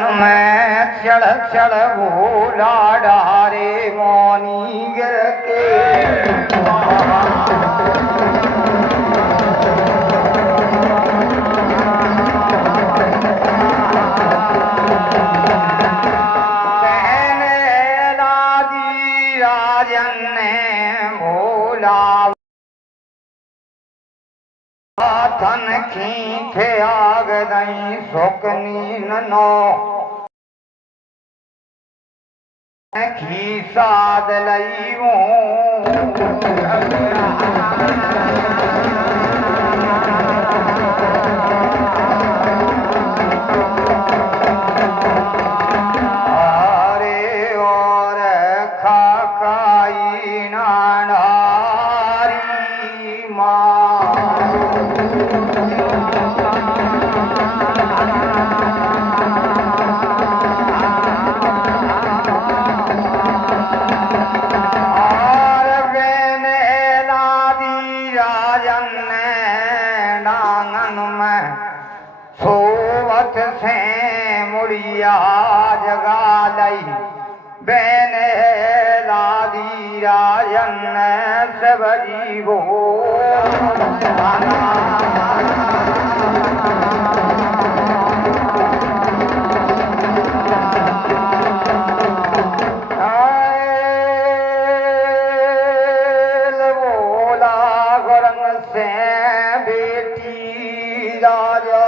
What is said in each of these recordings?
मैं चढ़ चढ़ भूला डारे मोनी गिर के कहने लागी राजन ने भूला थन खींखे आग दई सुकनी नो खी साध लई अरे और खाकाई नारी माँ से मुड़िया जगा लई बेने लादी राजन सब जीवो बोला गुरन से बेटी राजा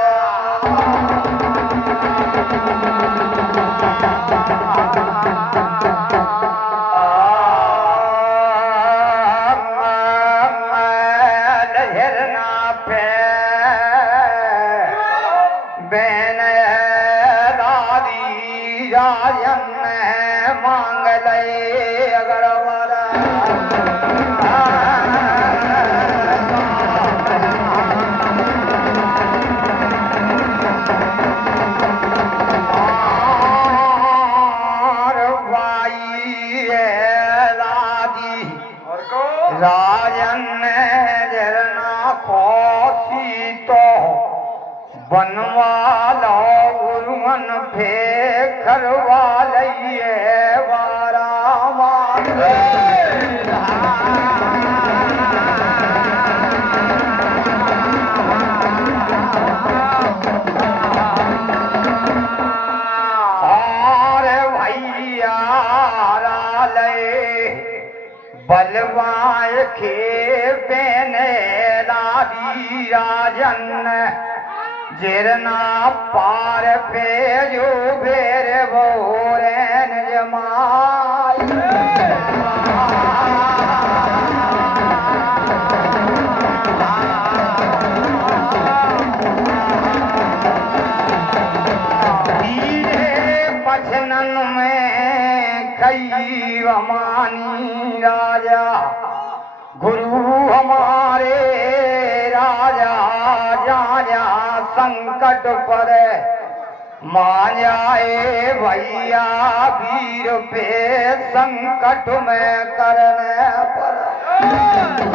मांग ले अगर राजन जरना खोसी तो बनवालो गुरुअन फे खरवा लइए वारा और भैया ले बलवाए खे बेने लादी राजन जिरना पार पे जो बेर बोरेन जमाई पछनन में कई अमानी राजा गुरु हमारे राजा जाया संकट पर मान जाए भैया वीर पे संकट में करने पर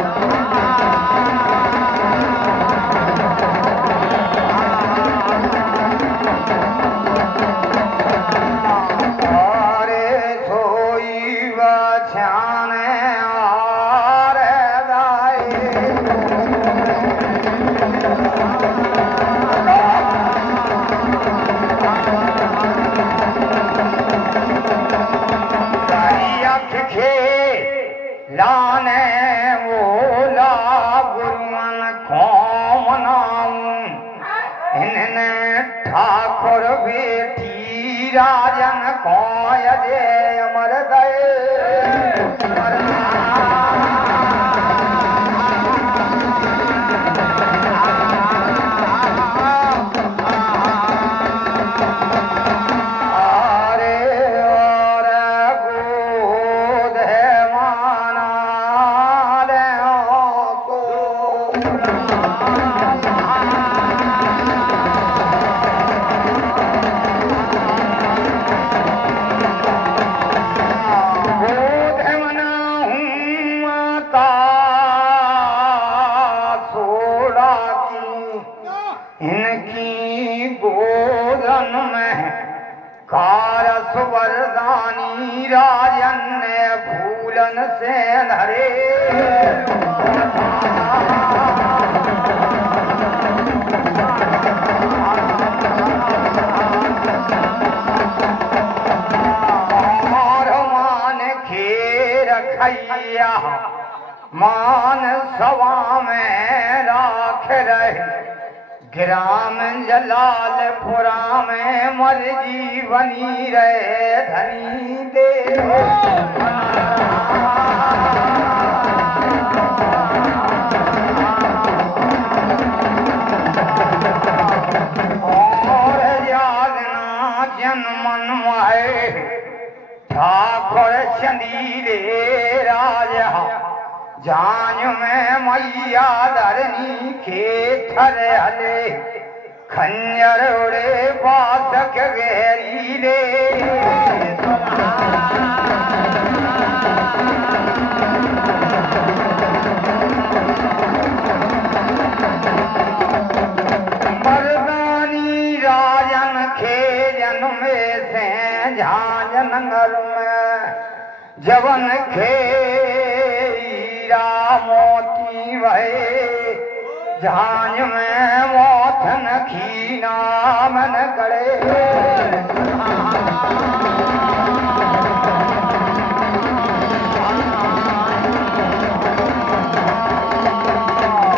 लाने बोला गुरुअन खोमनाऊं इन्हें ठाकुर बेटी राजन खोय दे अमर दे सुवरदानी राजन ने फूलन से धरे और मान खेर खैया मान सवा में राख रहे ग्राम जलालपुरा में मर्जी बनी रहे धनी दे और यादना जनमन माए ठाकुर चंदीले राजा जान में मैया धरनी खेतर हले खंजर उड़े बासक गहरी ले मर्दानी राजन खेजन में से झांझ नगर में जवन खे मोती भये झांझ में मोथन खीना मन करे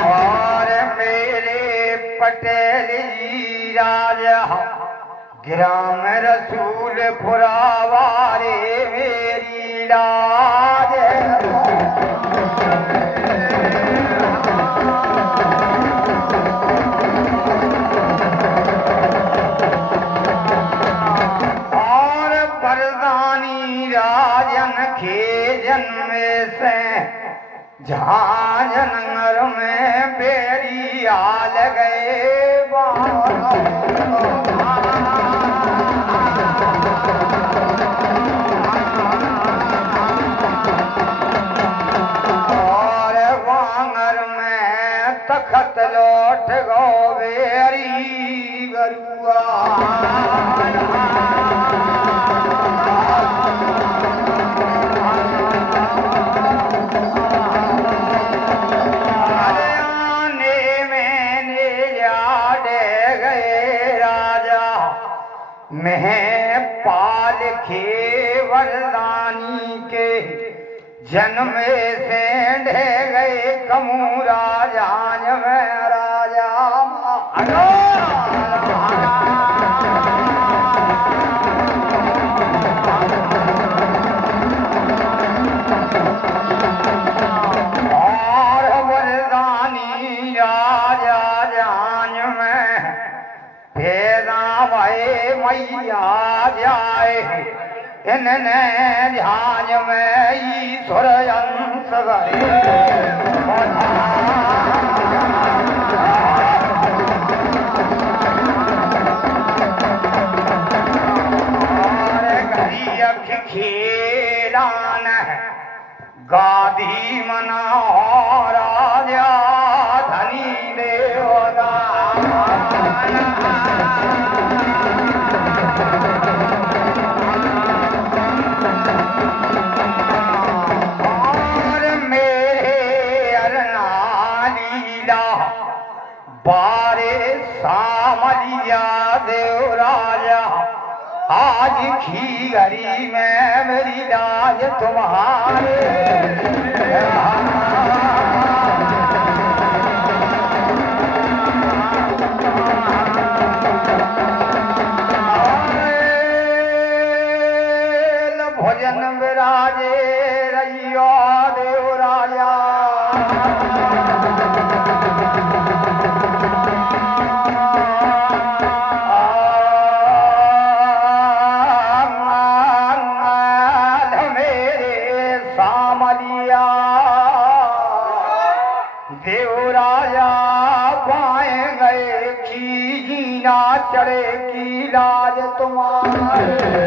और मेरे पटेल जी राजा ग्राम रसूलपुरा वाले मेरी लाज खेजन में से झांझ नगर में बेरी आल गए और वांगर में तखत लौट गो बेरी गरुआ मैं पाल खे वरदानी के जन्म से ढे गए कमू राजान में राजा और वरदानी राजा जान में भेदा भाई मैया जाए इनने झांझ में ईश्वर अंश गए और घड़ी अख खेलान गादी मना राजा धनी देवदा और मेरे अरनालीला बारे सामलिया देव राजा आज खी घड़ी में मेरी लाज तुम्हारे भोजन विराजे रैया देव राजा मेरे सामलिया देव राजा पाए गए की जीना चढ़े की लाज तुम्हारे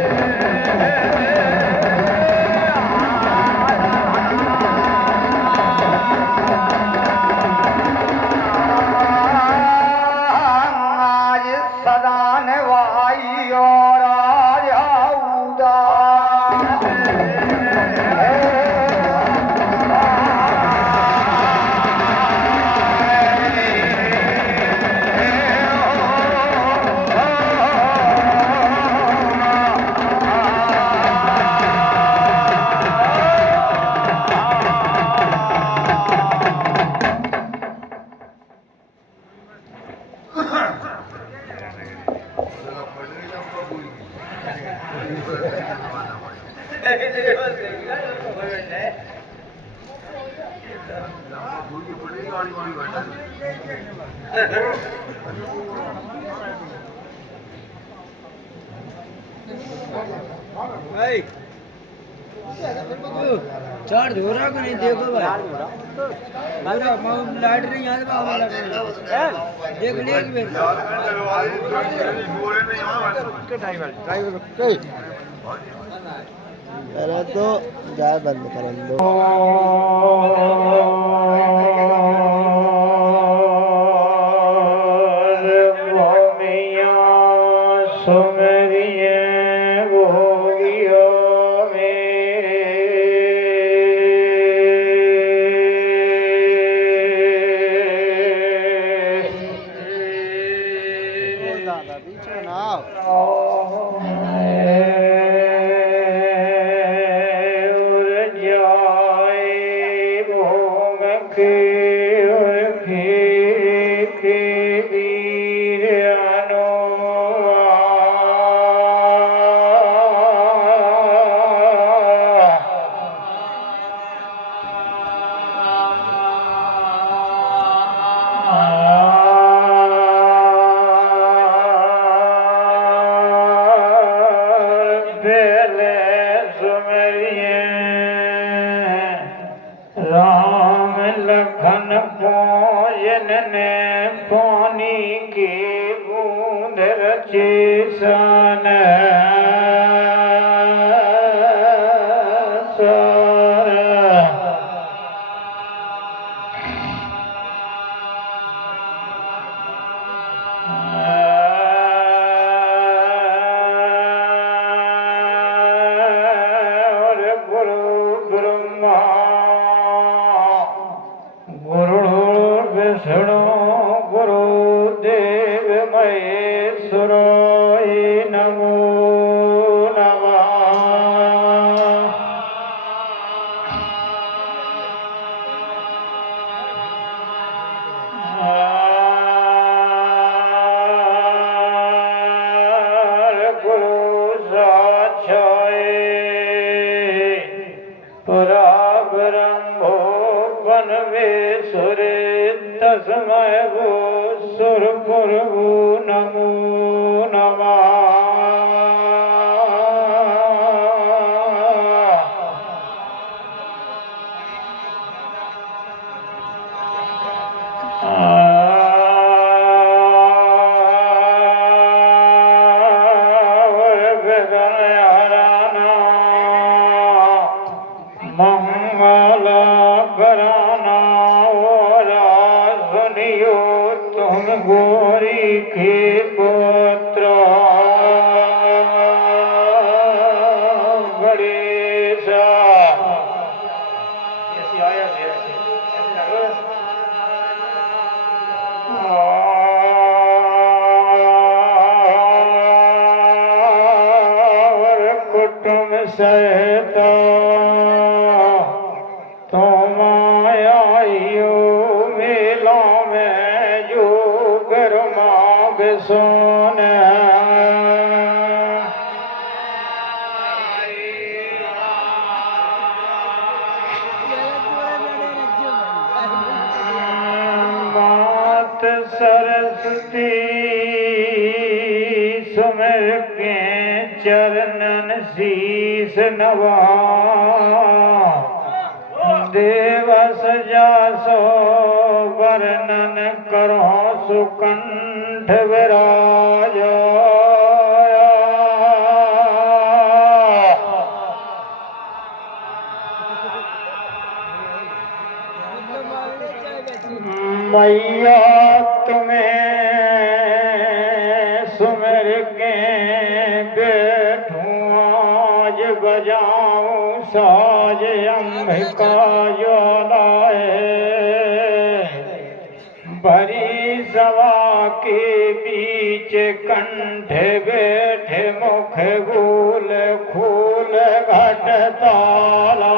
भाई चार धोरा को नहीं देखो भाई धोरा लाइट नहीं यहाँ देख लिया कि अरे तो जा बंद कर दो पानी की बूंद रचे सन तस्मै वो सुर प्रभु नमो नमः गोरी के पुत्र गणेश और कुटुंब सहित तुम आइयो मेला में जो गरमाग सोन मात सरस्वती सुमिर के चरणन शीस नवा देवस जासो वर्णन करो सुकंठ विराज मैया तुम्हें सुमिर के बैठूं आज बजाऊं साज अंबिका ज्वालाए भरी सभा के बीच कंठ बैठे मुख भूल खूल घट ताला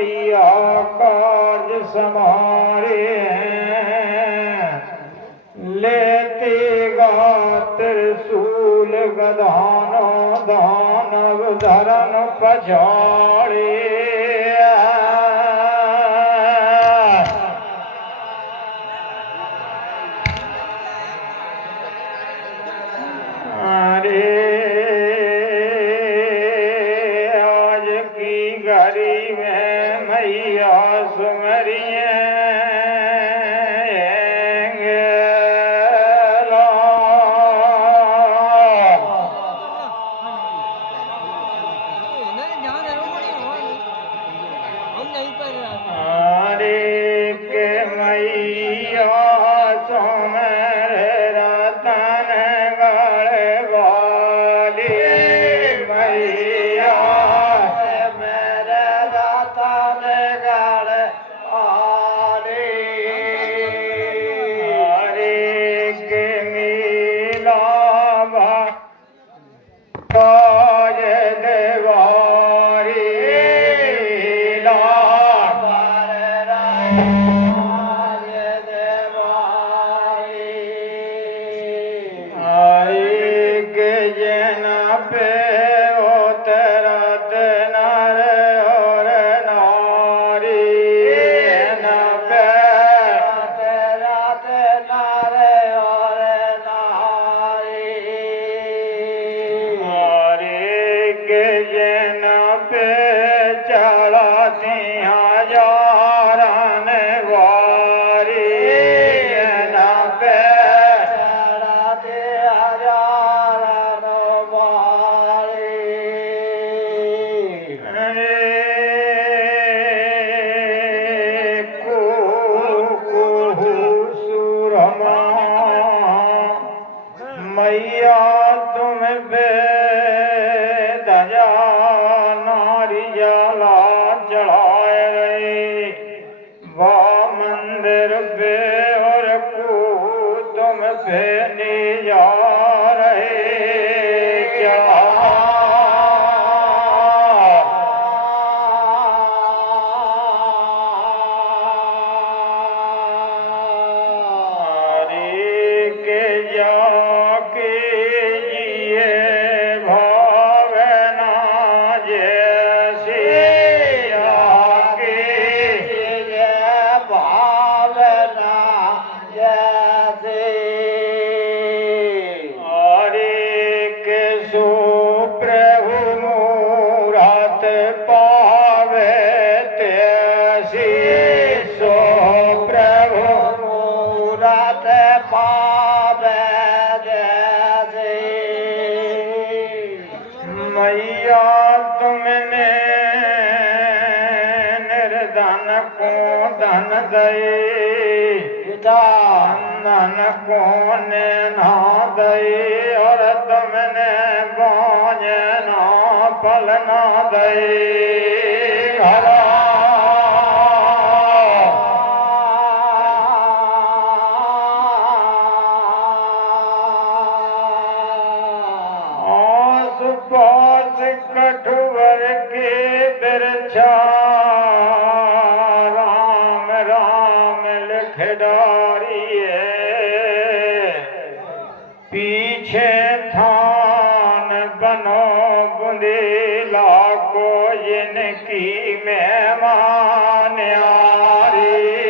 मैया काज समारे लेते गा त्रिशूल गदानो दानव धरन पछाड़े धन कौन ना दई और तुमने बोझ ना फल ना दई हरा आस पास कठुवर के बिरछा राम राम लिख डारिए पीछे थान बनो बुंदेला को जिनकी मेहमान यारी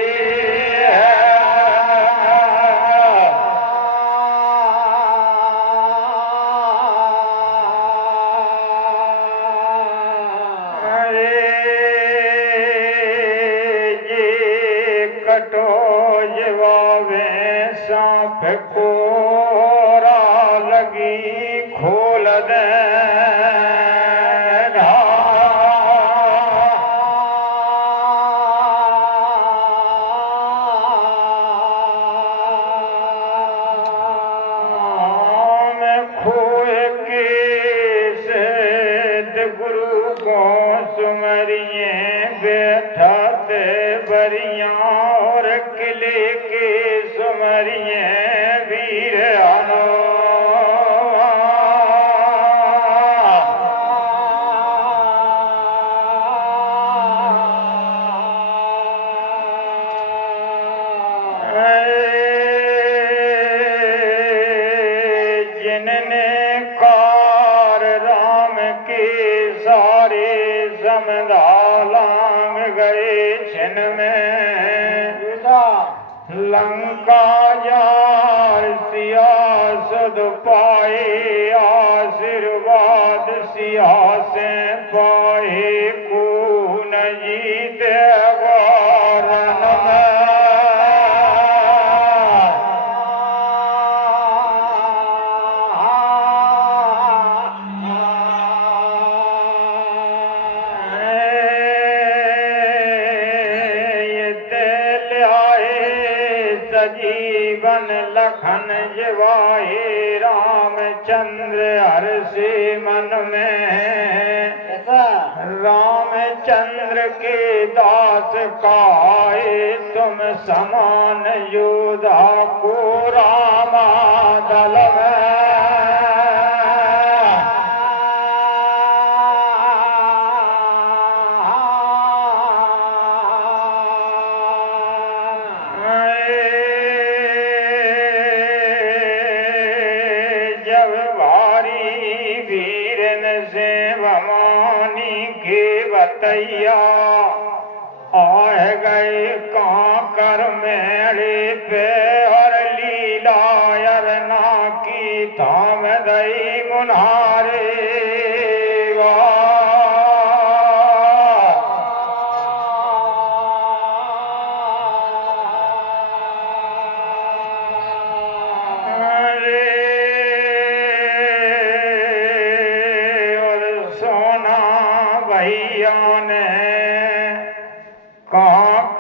सांप कोरा लगी खोल दे लंका जार सिया सुध पाए आशीर्वाद सिया से पाए कून जीते वारन जीवन लखन जवाए रामचंद्र हर्षि मन में रामचंद्र के दास काहे तुम समान योधा को रामा दल बतैया आ गए कांकर मेरे पे और लीला अरना की थाम दई मुनारे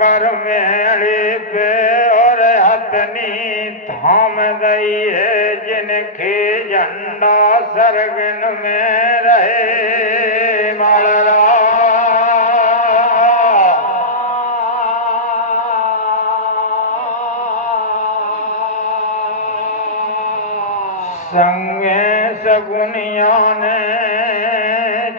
कर मेरे पे और हथनी थाम दई है जिनके झंडा सरगन में रहे मालरा संगे सगुनिया ने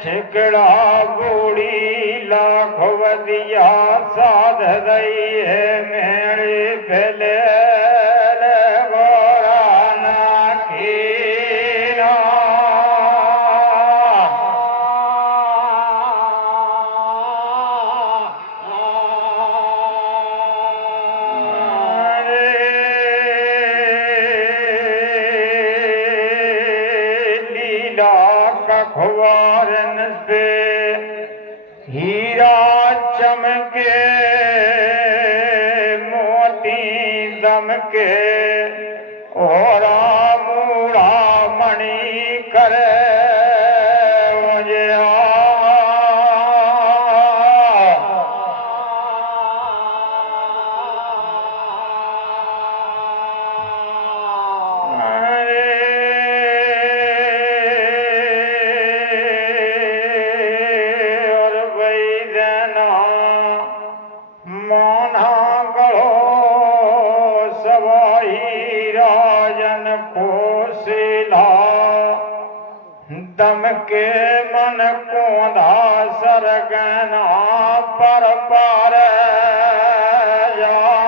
छिकड़ा बूढ़ी लाख वदिया साध दई है मेरे पहले गोराना कीना लीला का खुवारन से हीरा चमके मोती दमके और मूड़ा मणि करे मुझे दम के मन कोंधा सरगना पर पार जा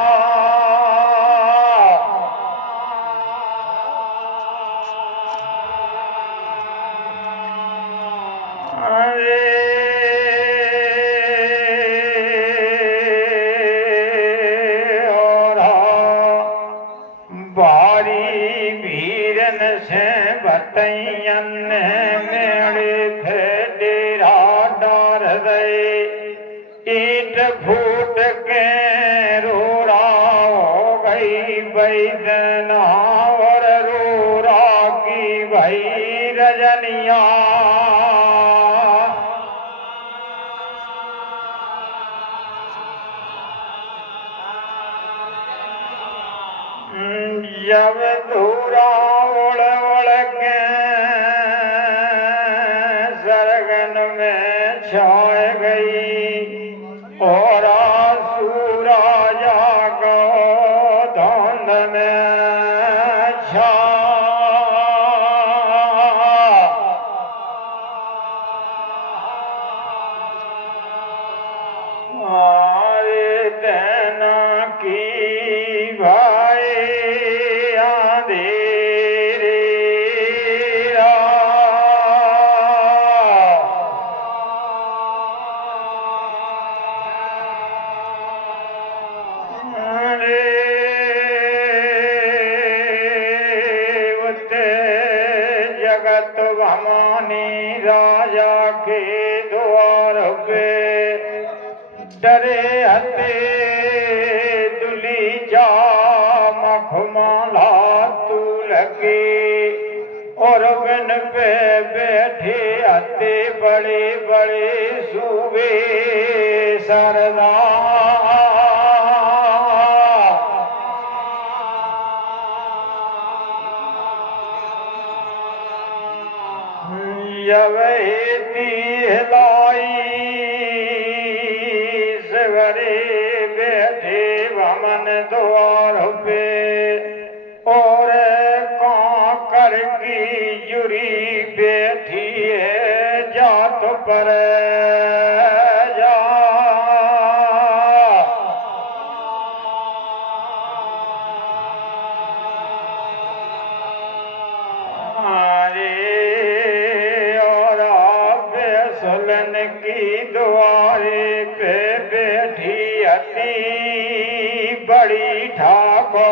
भारी वीरन से बतैयन मेरे थे डेरा डार दे ईट फूट के रोरा हो गई बैदना और रोरा की भई रजनिया जब धूरा उड़ उड़ के सरगन में छाए गई और सूरा जागो धुंध में छा मारे देना की भाई देखत भवानी राजा के द्वार पे डरे हते दुली जा मखमला तू लगे और बिन पे बैठे हते बड़े बड़े सूबे सरदार जब हेती हिलाई सवरे बैठे भमन द्वार पे और कांकर की जुरी बैठी है जात पर जा सुलन की द्वारे पे बैठी अति बड़ी ठाकुर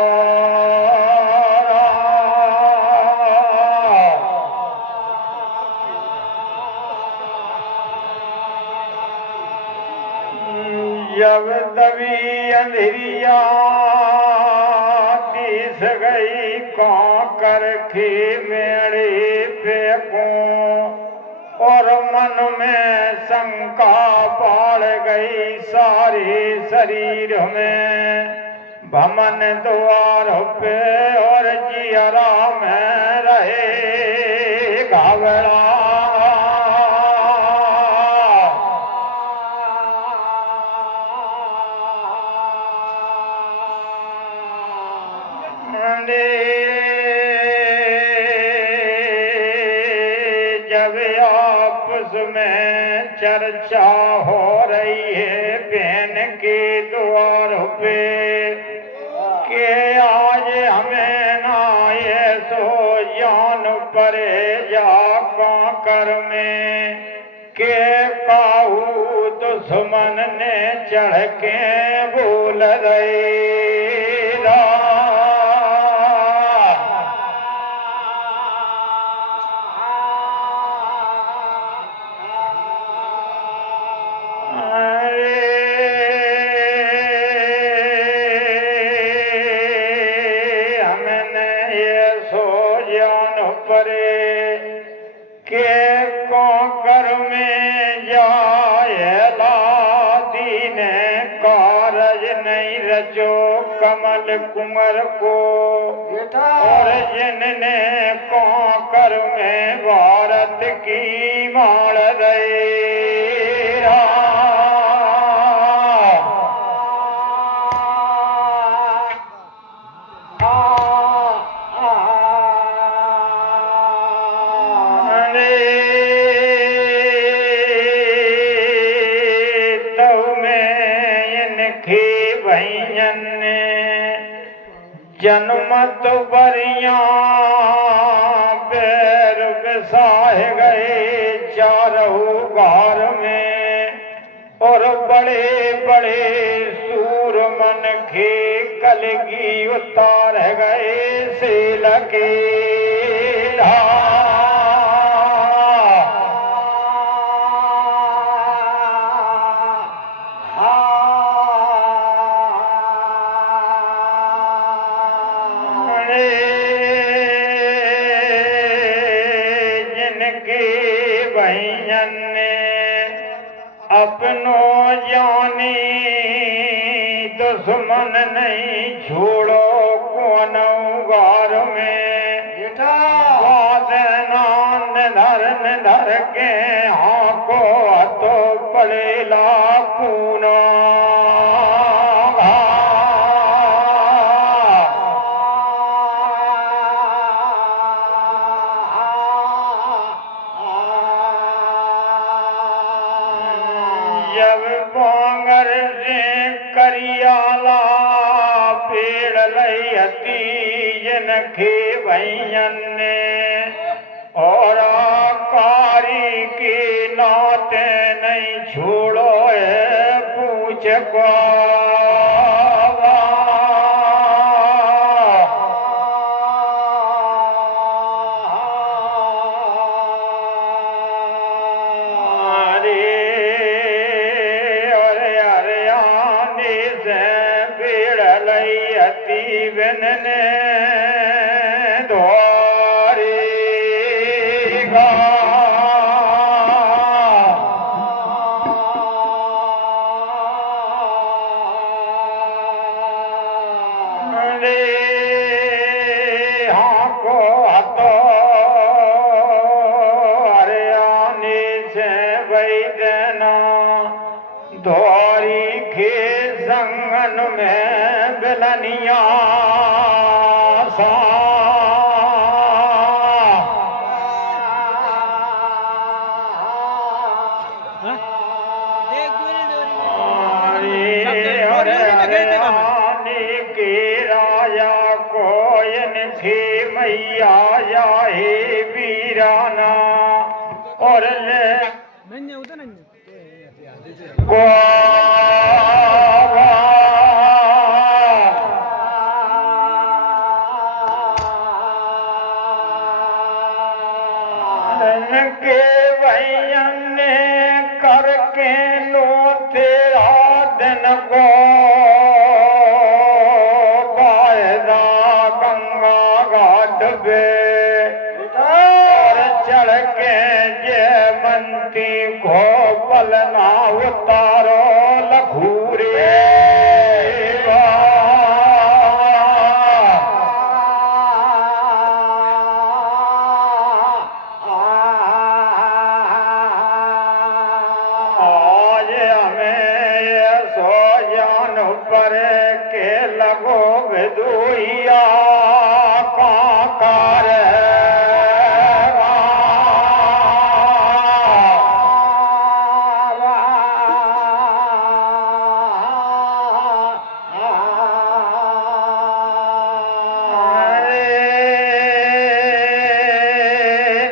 जब दबी अंधेरिया दिस गई कांकर के मेड़े पे को और मन में शंका पड़ गई सारे शरीर में भमन द्वार पे और जियरा में रहे घबरा जब आपस में चर्चा हो रही है बहन के द्वार पे के आज हमें ना ये सो जान परे जा कांकर में के काहू दुश्मन ने चढ़ के बोल रहे जो कमल कुंवर को और जिनने कांकर में भारत की मार रहे जनमत बरिया पैर बिसाह गए चारों गार में और बड़े बड़े सूरमन के कलगी उतार गए से लगे अपनों जानी दुश्मन नहीं छोड़ो कौन गार में धर के हाँ को तो पड़ेला पूना जब बांगर से करियाला पेड़ लई जिनके भैयन ने और कारी के नाते नहीं छोड़ो है पूछ को राजा ही वीराना और ले के भैयन ने करके नो तेरा दिन को वायदा गंगा घाट पे और चढ़ के जयवंती को पलना उतारो लखूरे पर के लगो दुइया काकर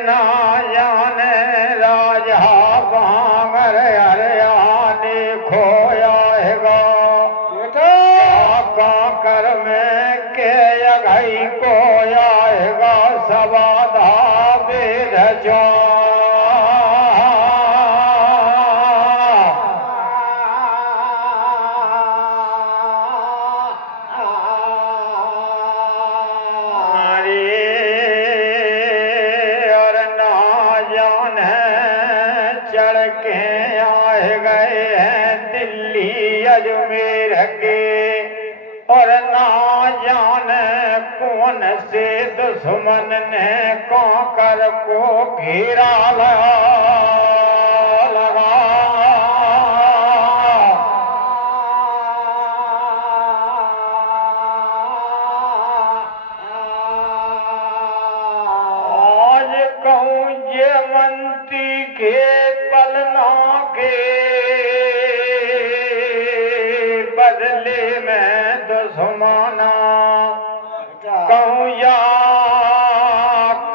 ना जाने राजा बांगर हरियाणी खोया है कर में के अघई को आएगा सवादा वेद जो और ना जाने चढ़ के आए गए हैं दिल्ली अजमेर के और ना जाने कौन से दुश्मन ने कांकर को घेरा लगा आज कहूँ जयवंती के पलना के बदले में दुश्मना कहूँ या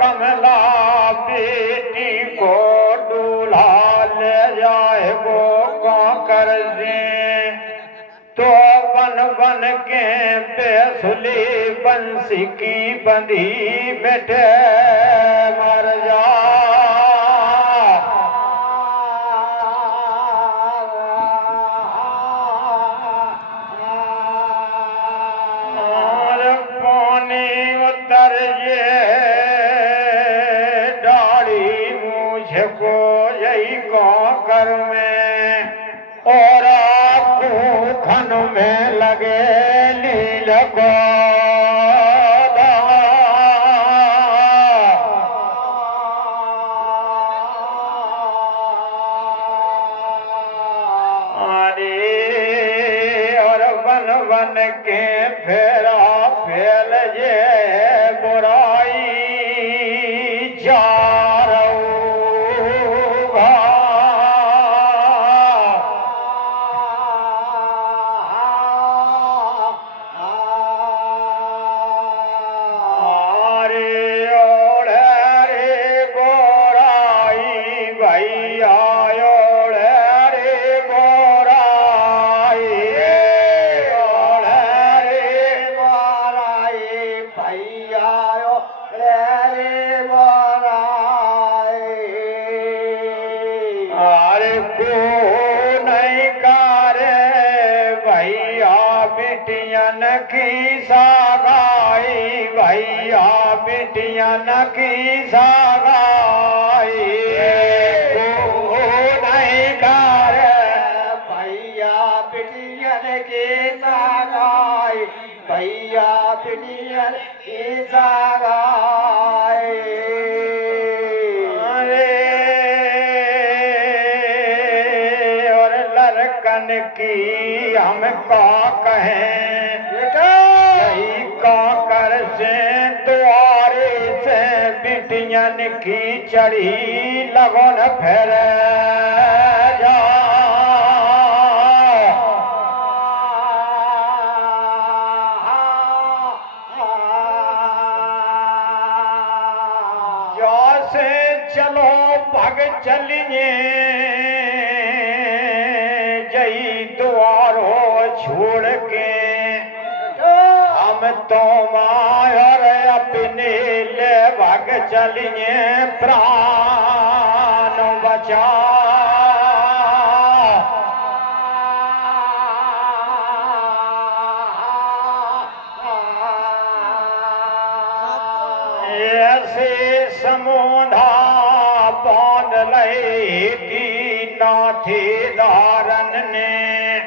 कमला बेटी को दूल्हा ले जाए वो कांकर से तो बन बन के बेसुली बंसी की बंधी बैठे मर जा उतर ये दाढ़ी मुझको यही कांकर में और आपको खन में लगे नील को और बन बन के फेरा फैल ये बुराई बिटियन की सागाई भैया बिटियन की सागाई नहीं कर भैया बिटियन की सागाई भैया बिटियन की सागाई और लड़कन की हम का कहें यही काकर से द्वारे से बिटियन की चढ़ी लगन फिर जा चलो भग चलिए जई द्वारो छोड़ के हम तो मायर अपने ले भग चलिए प्राण बचा ऐसे समुधा बांध लई नाथे धारन ने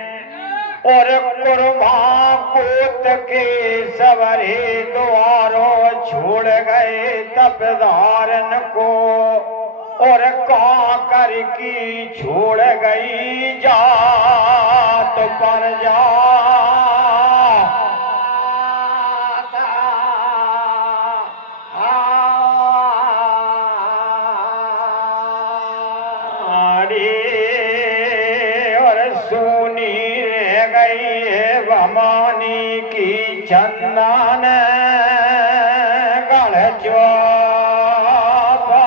और कुर्मा कोत के सवरे द्वारों छोड़ गए तब धारन को और काकर की छोड़ गई जात पर जा भवानी की चंदन गढ़ चौपा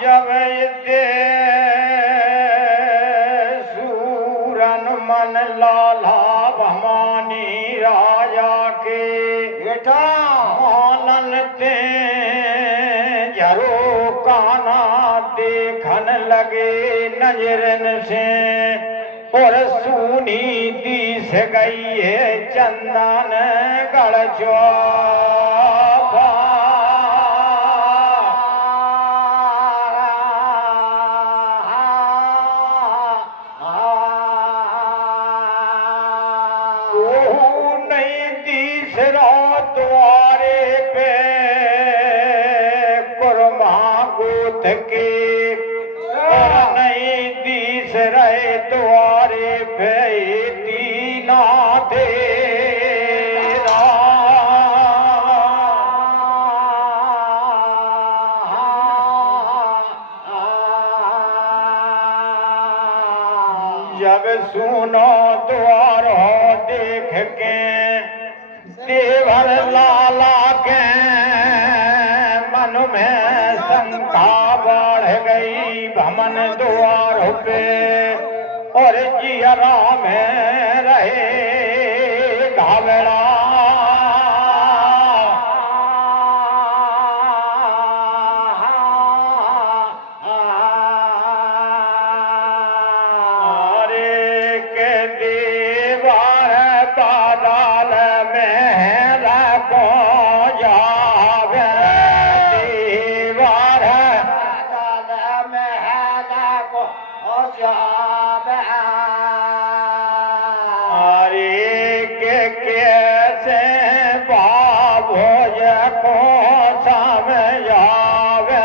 जब दे सूरन मन लाला भवानी राजा के बेटा मालन ते काना देखन लगे नजरन से और सुनी दिस गई है चंदन गढ़ चौपा नहीं दिस रो द्वारे पे के नहीं दिस रहे द्वारे पे दीना दे जब सुनो द्वार हो देख के देवर लाला के मन में शंका बढ़ गई भमन द्वार पे और जियरा में रहे घावड़ा अरे के दीवार बादल में रखो जावे अरे के कैसे बाबोज को समझावे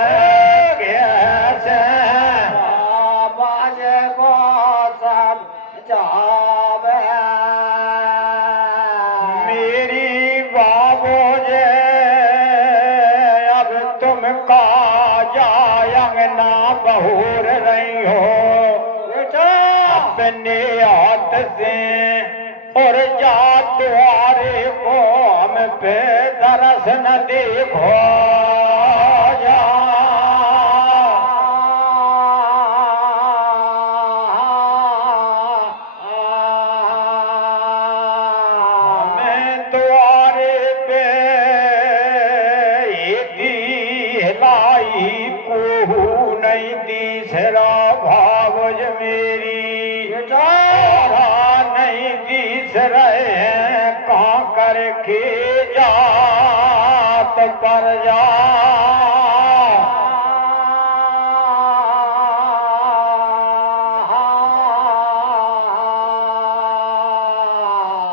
कैसे बाबोज को समझावे मेरी बाबोज अब तुम का जायंगना बहुर रही हो अपने हाथ से और जा द्वारे को हम पे दरस न देखो जा मैं द्वारे पे लाई को नहीं तीसरा भावज मेरी नहीं दिस रहे हैं कहाँ करके जात पर जा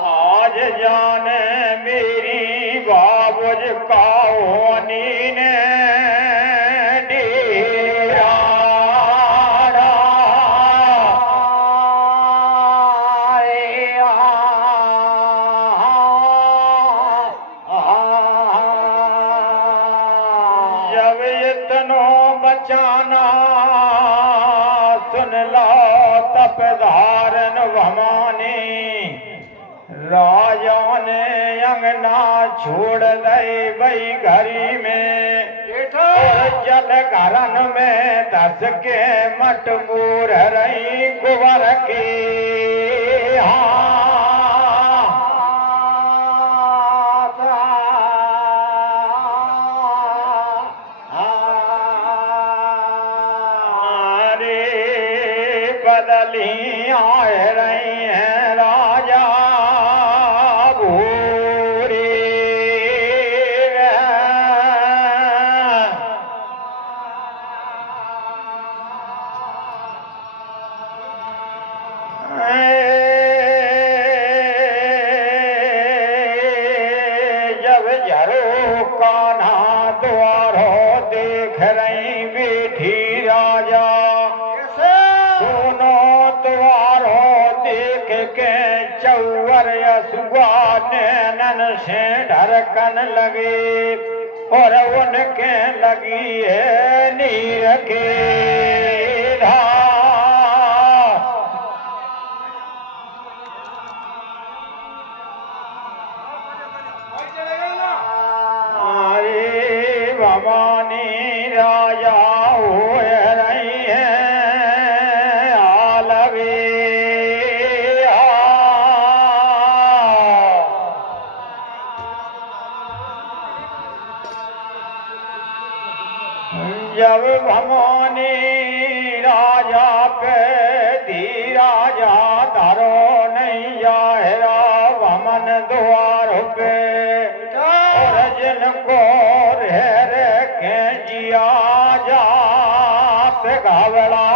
आज जाने मेरी बाबुज काओनी ने बचाना सुन लो तप धारन भवानी राजा ने अंगना छोड़ दे भई घरी में और जल घरन में दस के मट मूर रही कुंवर की बदली आए रही हैं राजा भूरी जब झरो कान्हा द्वारो देख रही बेठी राजा चौवर यसुआ नैनन से ढरकन लगे और उनके लगी है नीर के अरे भवानी राजा हो रही है जब भवानी राजा पे धी राजा धरो नहीं जाहरा भमन द्वार पे और जिनको रह के जिया जात घबरा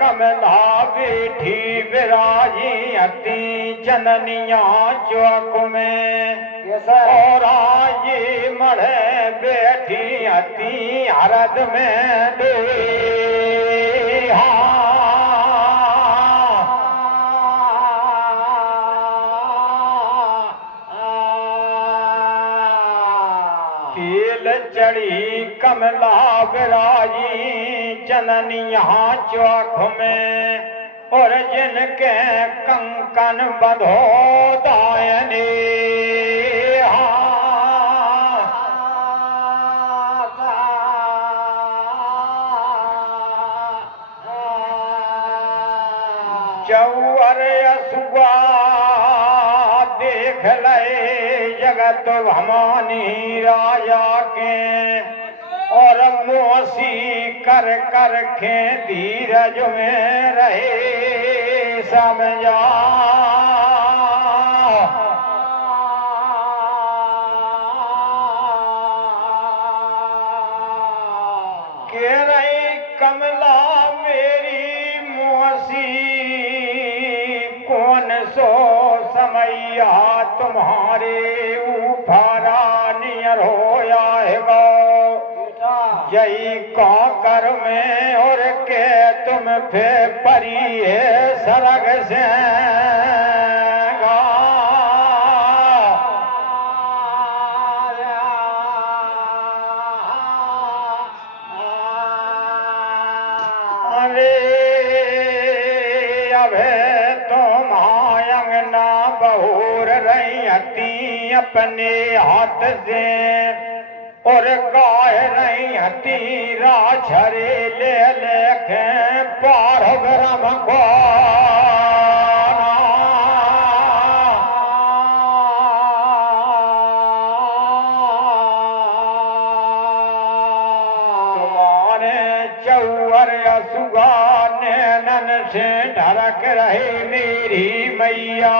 कमला बैठी विराजी हती जननिया चौक में और आज मढ़े बैठी हती हरद में दे तेल चढ़ी कमला विराजी जननिया चौक में और जिनके कंकन बंधो दायने चौर असुआ देख ले जगत भवानी राजा के और मोसी कर कर के धीरज में रहे समझा के रही कमला मेरी मोसी कौन सो समैया तुम्हारे ऊपरा नियर होया है जई काकर में और के तुम फे परी है सरग से अरे अभे तुम अंगना बहूर रही हती अपने हाथ से और गाय नहीं हती राछरे ले लेखे पार ब्रह्म को तुम्हारे चौवर असुगा नैनन से ढरक रहे मेरी मैया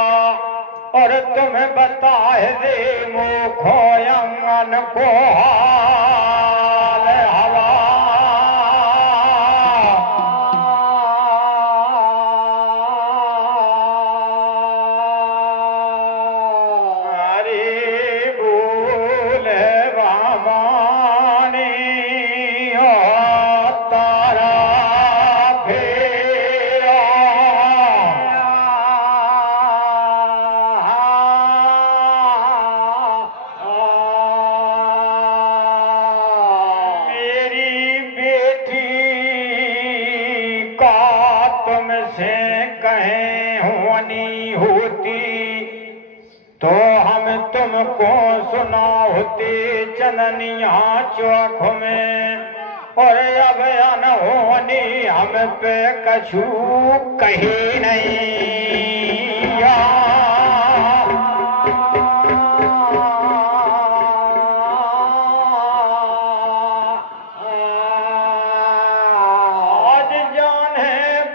और तुम्हें बताए दे मुखो अंगन को हाल हवा का तुमसे कहें होनी होती तो हम तुमको सुनाते चननिया चौक में, और अब अनहोनी हम पे कछु कही नहीं। आज जाने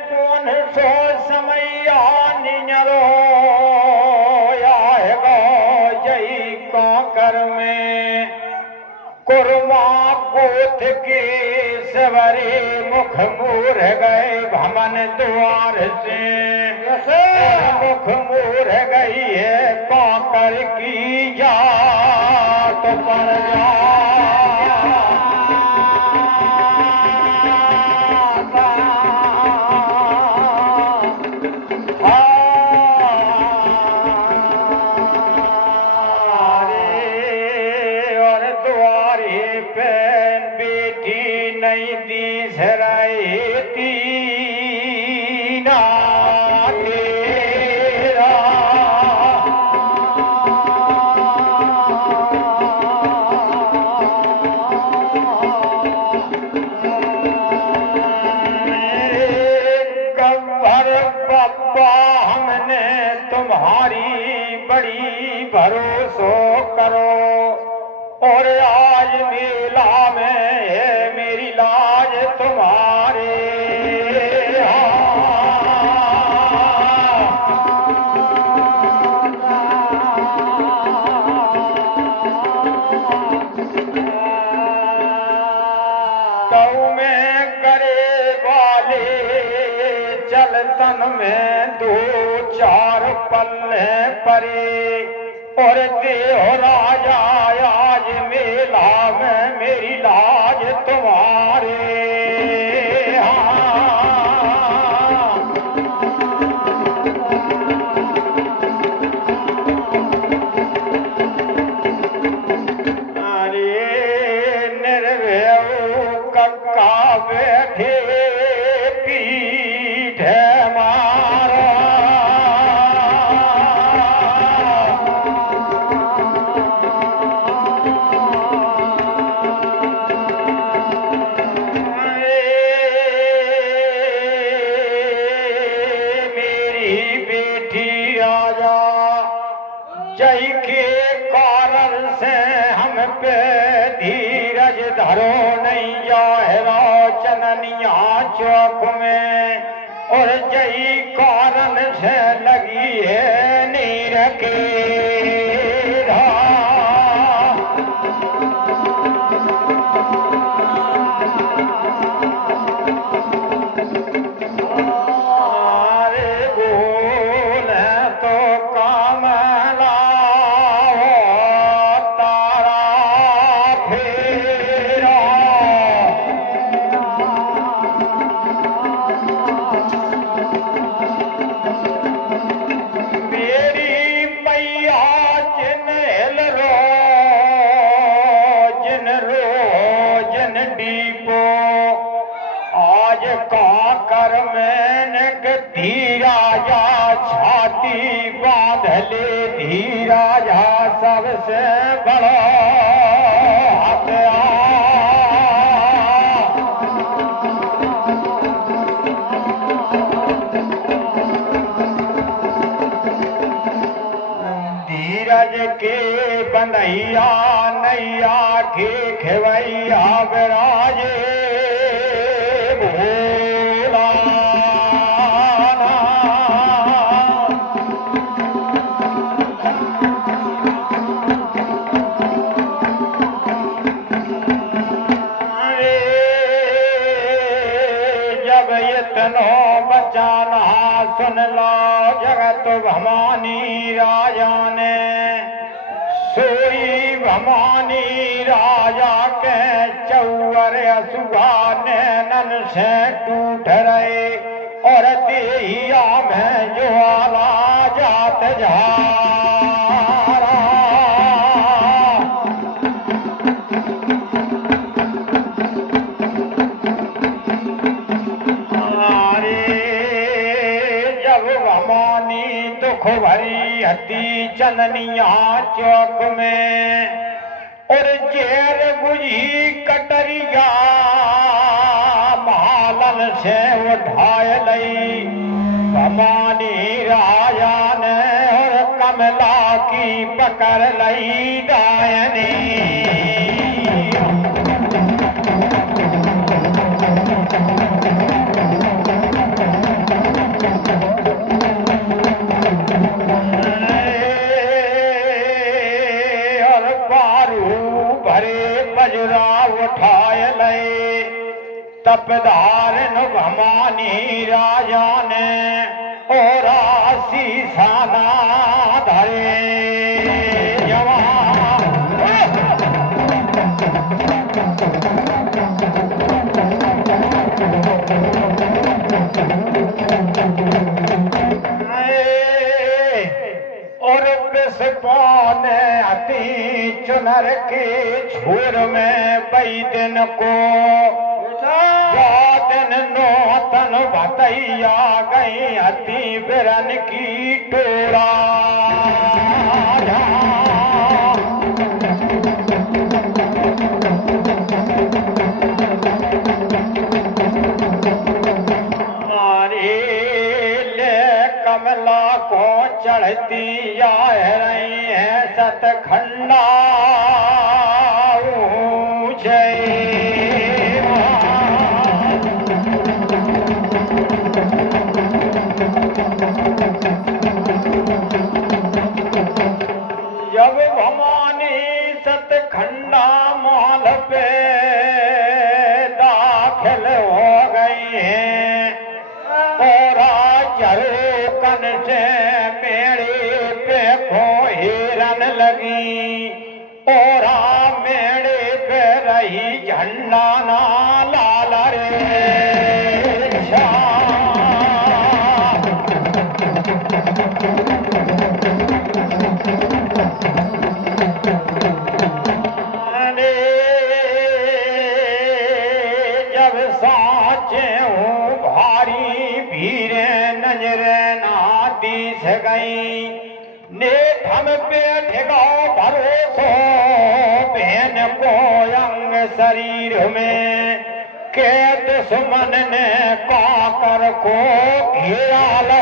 कौन सो समैया नियरो आएगा जई काकर में, कुरमा गोथ के सवरे मुख मोर गए भमन द्वार से, मुख मोर गई है काकर की जात पर नहीं दी सरायती ना तेरा गब्बर पप्पा हमने तुम्हारी बड़ी भरोसो करो, और आज मेला में है मेरी लाज तुम्हारे तो में करे वाले चलतन में दो चार पल्ले परे, और देहो राजा आज मेला में मेरी लाज तुम्हारे अरे निर्भय कक्का बैठे पीठ मारा, जय के कारण से हम पे धीरज धरो नहीं जाहरा चननिया चौक में, और जय कारण से लगी है नीर के काकर मैंने धीराजा छाती बांध ले, धीराजा सबसे बड़ा धीरज के बंधैया नैया के खेवैया विराजे बचाना सुन लो जगत भवानी राजा ने, सोई भवानी राजा के चौवर असुआ नैनन से टूट रहे, और देहिया में ज्वाला जात जा सुख भरी हती चंदनिया चौक में और जेर बुझी कटरिया मालन से उठाए लई भवानी राजा ने और कमला की पकड़ लई डायनी तपदारन भवानी राजा ने और आसी साना धरे और पौने अति चुनर के झूर में बैदन को दिन नौतन बतैया गई अति बिरन की टोरा मारे ले कमला को चढ़ती आ रही है सतखंडा जब भवानी सतखंडा माल पे दाखिल हो गई हैं और झरोकन से मेरे पे को हिरन लगी और मेरे पे रही झंडा ना लाल रे गई नेठ हम बैठ गो भरोसो बहन को अंग शरीर में के दुश्मन ने काकर को घेरा लो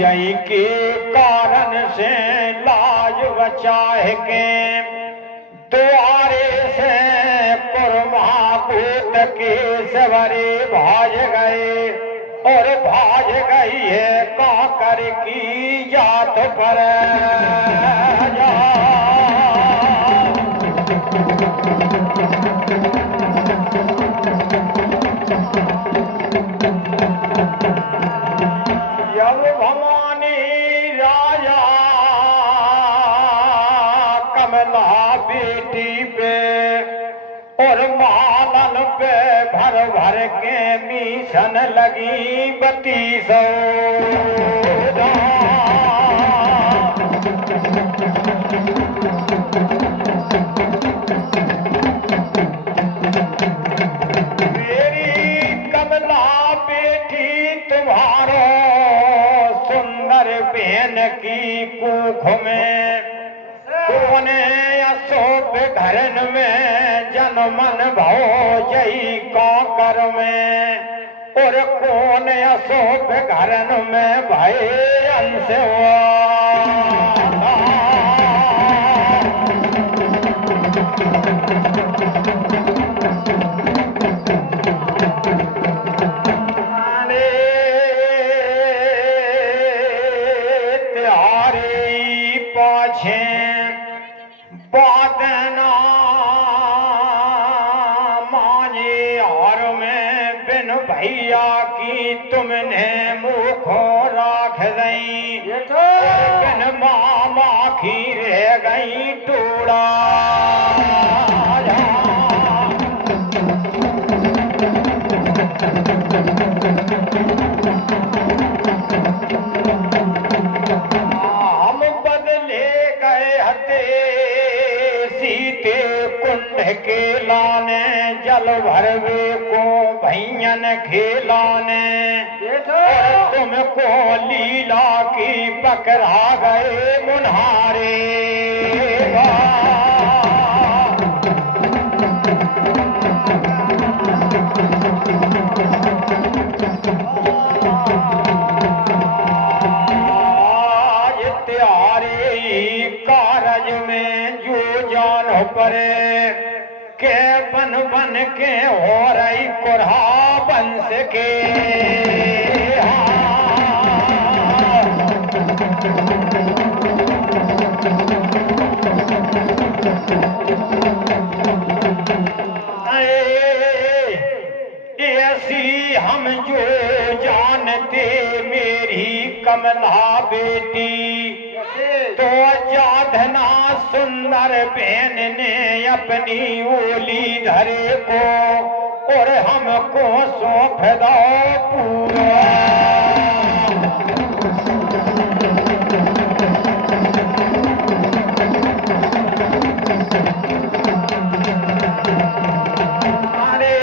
यही के कारण से लाज बचाए के द्वारे से पुरमापूत के सवरे भाज गए और भाज गई है काकर की जात पर जब भवानी राजा कमला बेटी पे और मालन पे भर भर के मिशन लगी 32 मेरी कमला बेटी तुम्हारो सुंदर बहन की कूख में कोने अशोक घरन में जनमन भो जई काकर में और कौन अशोक घरन में भय अंश बादना मांझे और में बिन भैया की तुमने मुख राख गई बिन मामा की रह गई टूड़ा हम बदले गए हते के लाने जल भरवे को भैयन खेलाने और तुमको लीला की पकड़ा गए मुन्हारे कारज में जो जान परे के बन बन के हो रही कोढ़ा बंस के ऐसी हम जो जानते मेरी कमला बेटी तो जाधना सुंदर बहन ने अपनी ओली धरे को और हमको सौंप दो पूरा अरे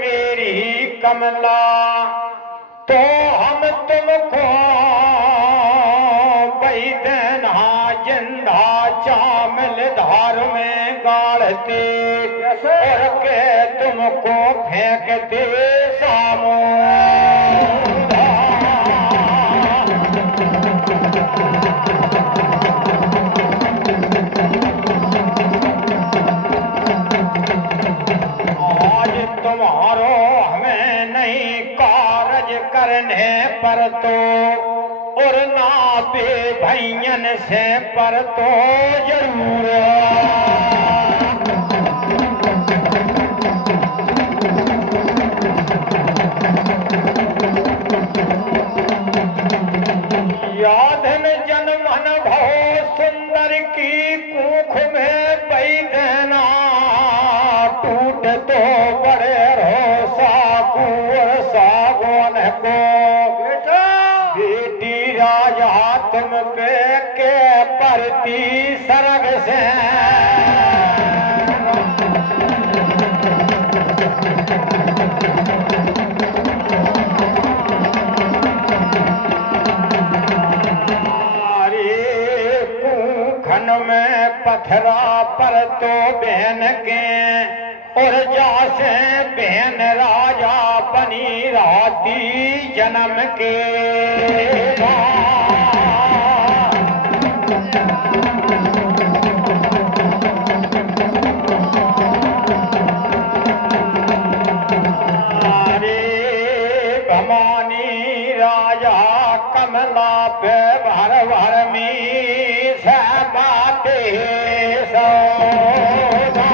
मेरी कमला तो हम तुमको जिंदा चामल धार में गाड़ते और के तुमको फेंकते सामो आज तुम्हारो हमें नहीं कारज करने पर तो और ना पे भैयन से पर तो जरूर यादन जनमन भव सुंदर की कूख में पैदना टूट तो बड़े रो साकुर सागोन को बेटी राजा तुम पे के परती सरग से खन में पथरा पर तो बहन के और जासे बहन राजा बनी राती जन्म के कमला पे भर भर में बाते सौदा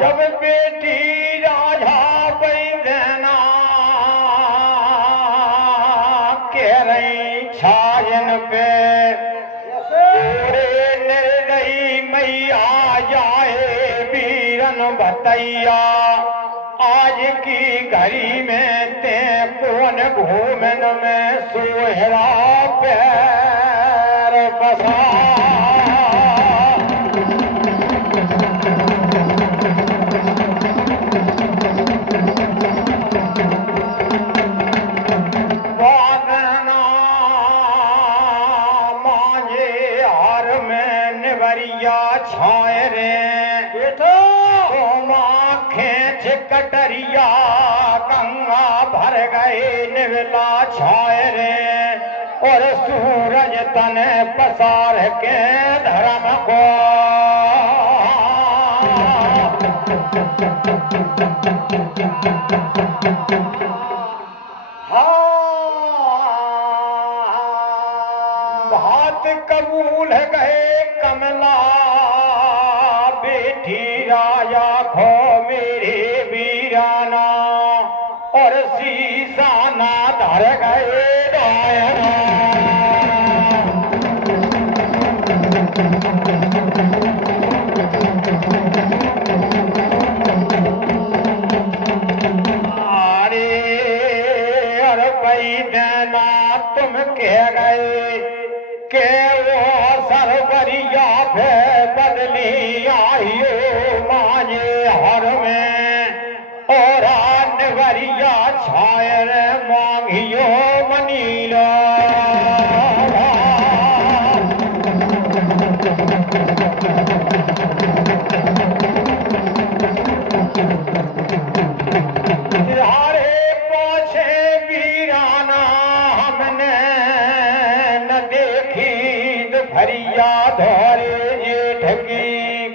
जब बेटी राजा बैदना के रही छाजन पे बतैया आज की घड़ी में ते कौन घूमन में सुहरा पैर बसा वादना मांझे हार में निवरिया छाए रे खेच कटरिया गंगा भर गए निवला छाए रे और सूरज तन पसार के धर्म को बात कबूल गए कमला बेटी राजा खो मेरे वीराना और शीशा ना धर गए रायना छायर मांगियो मनीला तिहारे पाछे वीराना हमने न देखी भरिया धोरे जेठ की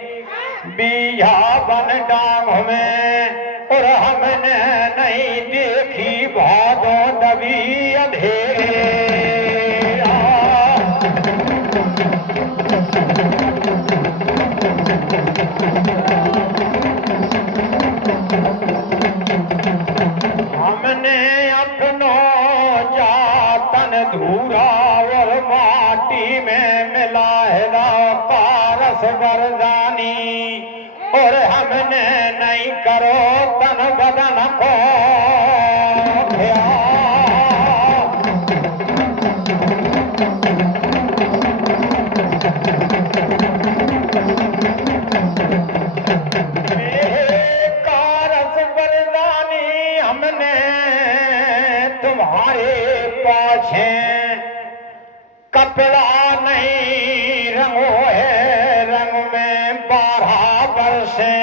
बिया बन डांग में और हमने नहीं देखी भादों दबी अंधेरा हमने अपनो जातन धूरा और माटी में मिला है पारस वरदानी और हमने नहीं करो तन बदन को कारस वरदानी हमने तुम्हारे पाछे कपड़ा नहीं रंगो है रंग में 12 वर्षे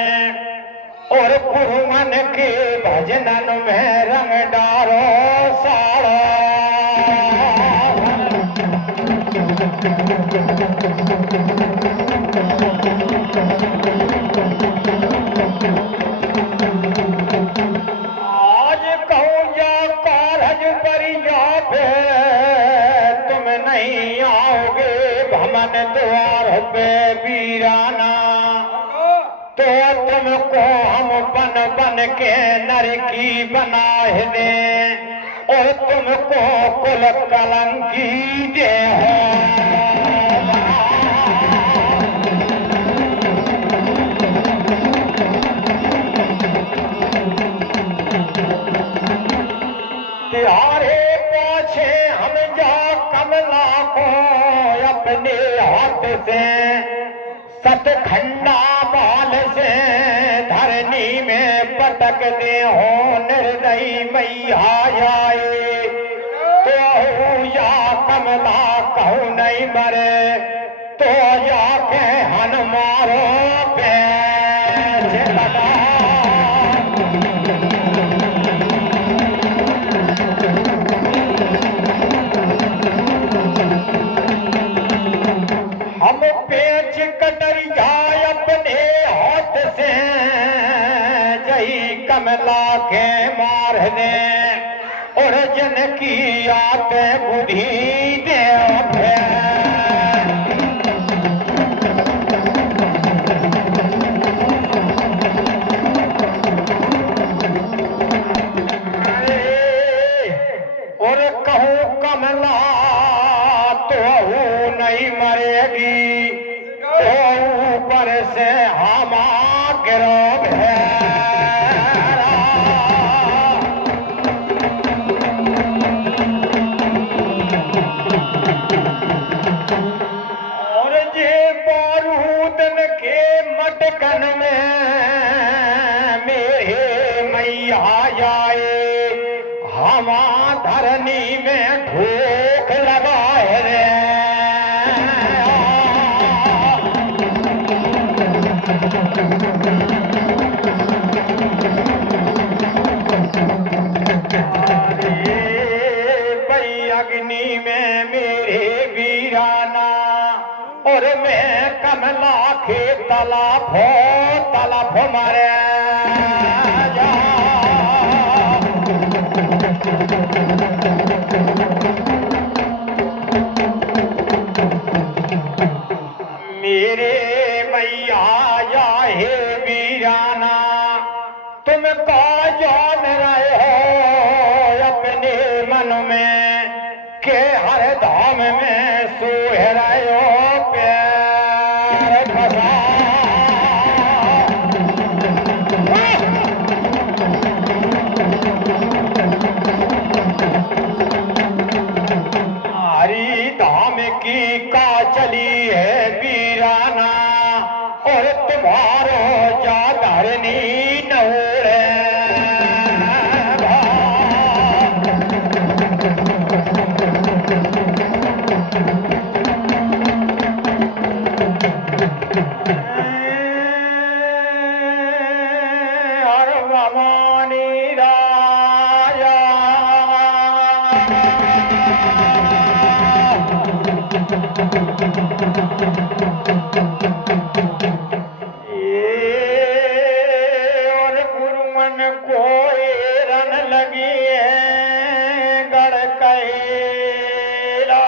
और पुरुमन के भजनन में रंग डारो साड़ा आज कहूँ या कारज परिया पे तुम नहीं आओगे भमन द्वार पे वीराना तो तुमको हम बन बन के नरकी बना दे और तुमको कुल कलंकी दे तिहारे पाछे हम जा कमला को अपने हाथ से सतखंडा बाल से धरनी में पटक दे हो निर्दयी मैया जाए तो या कमला कहूँ नहीं मरे तो जाके हन मारो पैर लगा हम पेच कटरिया अपने हाथ से जही कमला के मार दे और जन की आत बुद्धि दे और कहूँ कमला तो नहीं मरेगी तो ऊपर से हम गिरो है और जे बारूदन के मटकन में मेरे मैया जाए हमा धरनी में ठोक लगाए रे भई अग्नि में मेरे वीराना और मैं कमला के तलाफ मारे मेरे मैया या हे वीराना तुम का जान रहे हो अपने मन में के हर धाम में सोह रहे हो प्यार फसा हरी धाम की का चली है वीराना और तुम्हारो समानी राया और गुरु मन को रन लगी है गढ़ कैला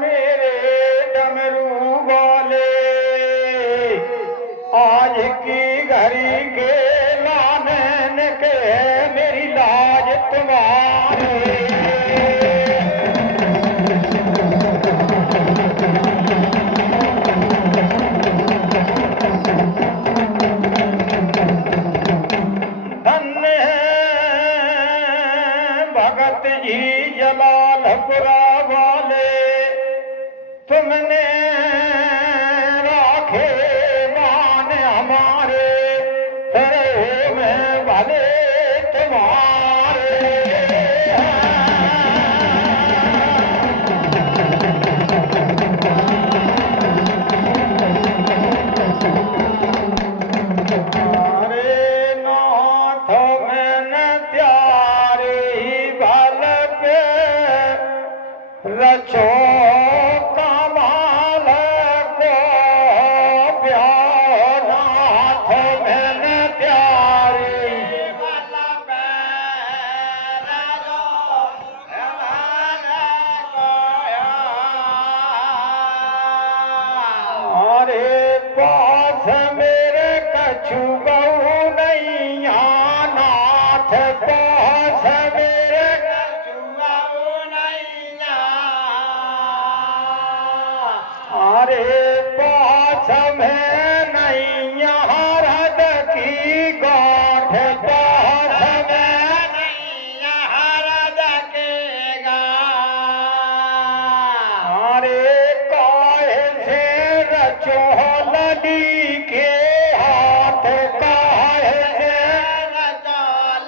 मेरे डमरू वाले आज की घड़ी के लाने के मेरी लाज तुम्हारे धन्य भगत जी जलालपुरा वाले तुमने राखे मान हमारे तेरे में भले तुम्हारे हमारे नाथ मैंने त्यारे ही बल पे रचो कमाल को प्यार नाथ मैंने त्यारे बल पे रचो कमाल को अरे पास मेरे कछु बहु नहीं नाथ पास मेरे कछु बहु नहीं अरे पास में नहीं हरद की गांठ पास में नहीं हरद की गांठ अरे काहे से रचो लली के हाथ काहे से रचो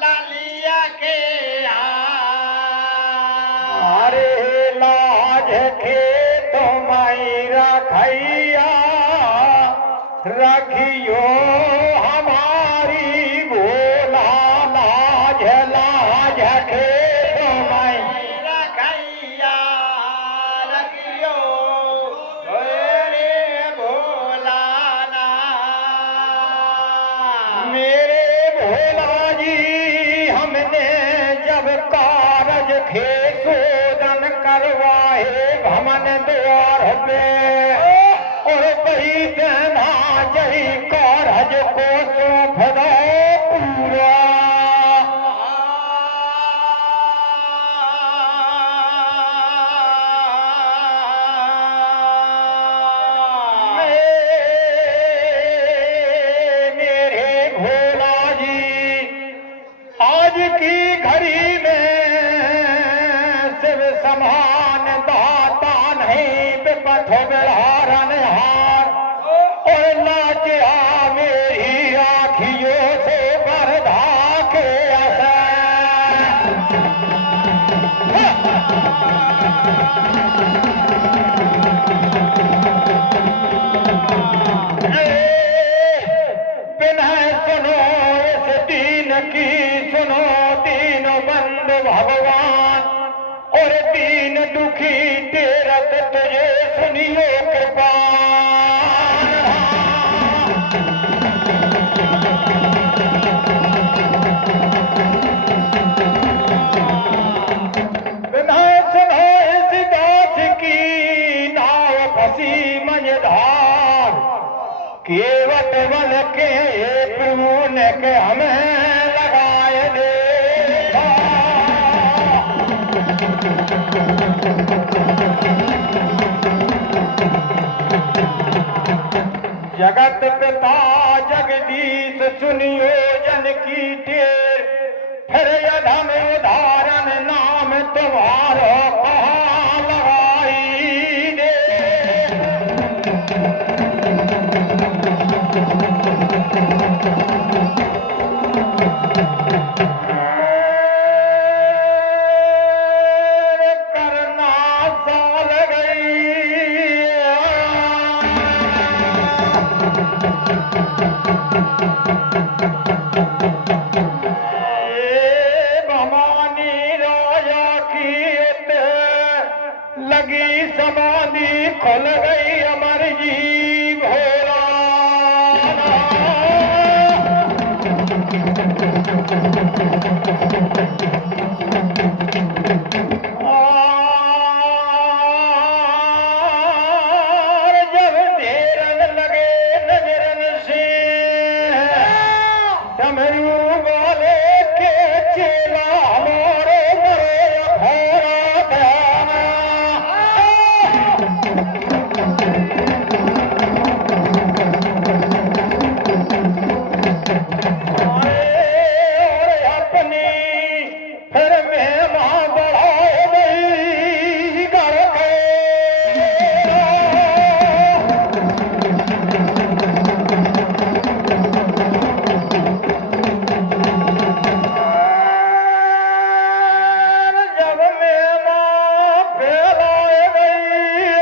ललिया के हाथ अरे लाज के तुम्हारी रखैया रखियो हमारी भोला लाज लाज के तुम्हारी रखैया रखियो मेरे भोला मेरे भोला जी हमने जब कारज खे शोधन करवाए भमन द्वार पे और बही देना जही कारज को सौंप दो पूरा मेरे भोला जी आज की घड़ी में शिव समान दाता नहीं विपथ बिहारन हार और नाचा मेरी आँखियों से बरधा के बिना सुनो इस दीन की सुनो दीन बंद भगवान और दीन दुखी तेरत तुझे सुनियो कृपान बिना सुनो इस दास की नाव फंसी मझधार केवट बल के प्रभु ने के हमें लगाए दे जगत पिता जगदीश सुनियो जन की टेर फिर यधम उदाहरण नाम तुम्हारो कहाँ लगाई दे और जब देरन लगे नजरन से डमरू वाले के चेला हमारे मरे अखोरा और अपनी फिर मेहमा बढ़ाए गई घर के जब मेहमा फैलाए गई